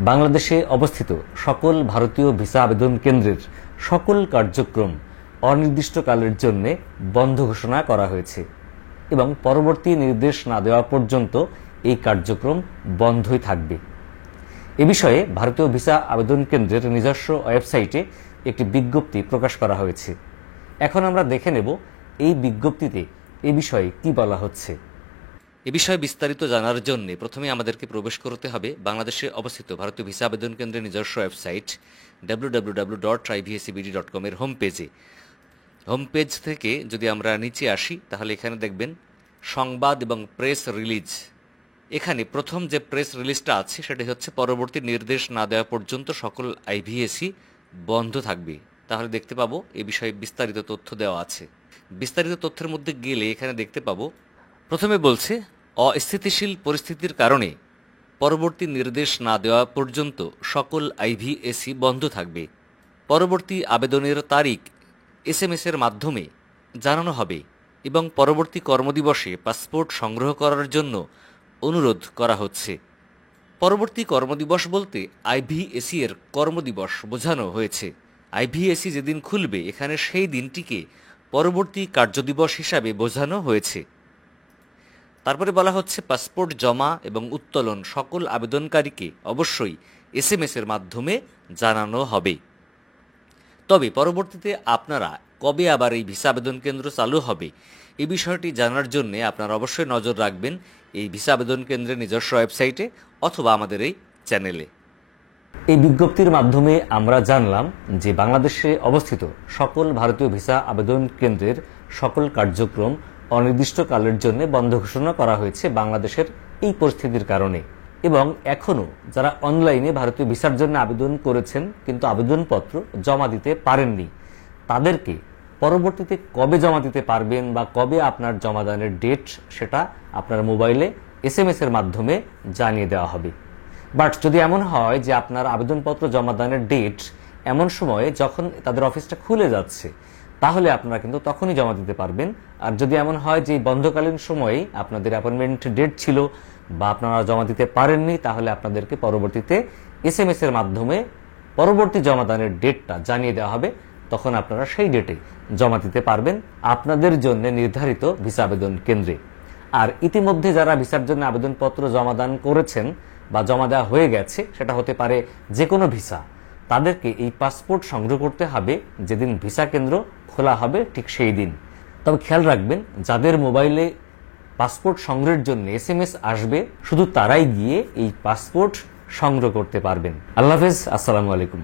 বাংলাদেশে অবস্থিত সকল ভারতীয় ভিসা আবেদন কেন্দ্রের সকল কার্যক্রম অনির্দিষ্টকালের জন্য বন্ধ ঘোষণা করা হয়েছে এবং পরবর্তী নির্দেশ না দেওয়া পর্যন্ত এই কার্যক্রম বন্ধই থাকবে। এ বিষয়ে ভারতীয় ভিসা আবেদন কেন্দ্রের নিজস্ব ওয়েবসাইটে একটি বিজ্ঞপ্তি প্রকাশ করা হয়েছে। এখন আমরা দেখে নেব এই বিজ্ঞপ্তিতে এ বিষয়ে কি বলা হচ্ছে। এ বিষয়ে বিস্তারিত জানার জন্য প্রথমে আমাদেরকে প্রবেশ করতে হবে বাংলাদেশে অবস্থিত ভারতীয় ভিসা আবেদন কেন্দ্রের নিজস্ব ওয়েবসাইট www.ivscbd.com এর হোম পেজে। হোম পেজ থেকে যদি আমরা নিচে আসি তাহলে এখানে দেখবেন সংবাদ এবং প্রেস রিলিজ। এখানে প্রথম যে প্রেস রিলিজটা আছে সেটি হচ্ছে পরবর্তী নির্দেশ না দেওয়া পর্যন্ত সকল আইভিএসি বন্ধ থাকবে। তাহলে দেখতে পাবো এ বিষয়ে বিস্তারিত তথ্য দেওয়া আছে। বিস্তারিত তথ্যের মধ্যে গেলে এখানে দেখতে পাবো প্রথমে বলছে অস্থিতিশীল পরিস্থিতির কারণে পরবর্তী নির্দেশ না দেওয়া পর্যন্ত সকল আইভিএসি বন্ধ থাকবে। পরবর্তী আবেদনের তারিখ এসএমএস-এর মাধ্যমে জানানো হবে এবং পরবর্তী কর্মদিবসে পাসপোর্ট সংগ্রহ করার জন্য অনুরোধ করা হচ্ছে। পরবর্তী কর্মদিবস বলতে আইভিএসি এর কর্মদিবস বোঝানো হয়েছে। আইভিএসি যেদিন খুলবে এখানে সেই দিনটিকে পরবর্তী কার্যদিবস হিসাবে বোঝানো হয়েছে। তারপরে বলা হচ্ছে পাসপোর্ট জমা এবং উত্তোলন সকল আবেদনকারীকে অবশ্যই এসএমএস-এর মাধ্যমে জানানো হবে। তবে পরবর্তীতে আপনারা কবে আবার এই ভিসা আবেদন কেন্দ্র চালু হবে এই বিষয়টি জানার জন্য আপনারা অবশ্যই নজর রাখবেন এই ভিসা আবেদন কেন্দ্রের নিজস্ব ওয়েবসাইটে অথবা আমাদের এই চ্যানেলে। এই বিজ্ঞপ্তির মাধ্যমে আমরা জানলাম যে বাংলাদেশে অবস্থিত সকল ভারতীয় ভিসা আবেদন কেন্দ্রের সকল কার্যক্রম অনির্দিষ্টকালের জন্য বন্ধ ঘোষণা করা হয়েছে বাংলাদেশের এই পরিস্থিতির কারণে। এবং এখনও যারা অনলাইনে ভারতীয় ভিসার জন্য আবেদন করেছেন কিন্তু আবেদনপত্র জমা দিতে পারেননি তাদেরকে পরবর্তীতে কবে জমা দিতে পারবেন বা কবে আপনার জমাদানের ডেট সেটা আপনার মোবাইলে এসএমএস-এর মাধ্যমে জানিয়ে দেওয়া হবে। বাট যদি এমন হয় যে আপনার আবেদনপত্র জমাদানের ডেট এমন সময়ে যখন তাদের অফিসটা খুলে যাচ্ছে তাহলে আপনারা কিন্তু তখনই জমা দিতে পারবেন। আর যদি এমন হয় যে বন্ধকালীন সময়ে আপনাদের অ্যাপয়েন্টমেন্ট ডেট ছিল বা আপনারা জমা দিতে পারেননি তাহলে আপনাদেরকে পরবর্তীতে এসএমএস-এর মাধ্যমে পরবর্তী জমাদানের ডেটটা জানিয়ে দেওয়া হবে। তখন আপনারা সেই ডেটে জমা দিতে পারবেন আপনাদের জন্য নির্ধারিত ভিসা আবেদন কেন্দ্রে। আর ইতিমধ্যে যারা ভিসার জন্য আবেদনপত্র জমাদান করেছেন বা জমা দেওয়া হয়ে গেছে সেটা হতে পারে যে কোনো ভিসা, তাদেরকে এই পাসপোর্ট সংগ্রহ করতে হবে যেদিন ভিসা কেন্দ্র খোলা হবে ঠিক সেই দিন। তবে খেয়াল রাখবেন যাদের মোবাইলে পাসপোর্ট সংগ্রহের জন্য এসএমএস আসবে শুধু তারাই গিয়ে এই পাসপোর্ট সংগ্রহ করতে পারবেন। আল্লাহ হাফেজ, আসসালামু আলাইকুম।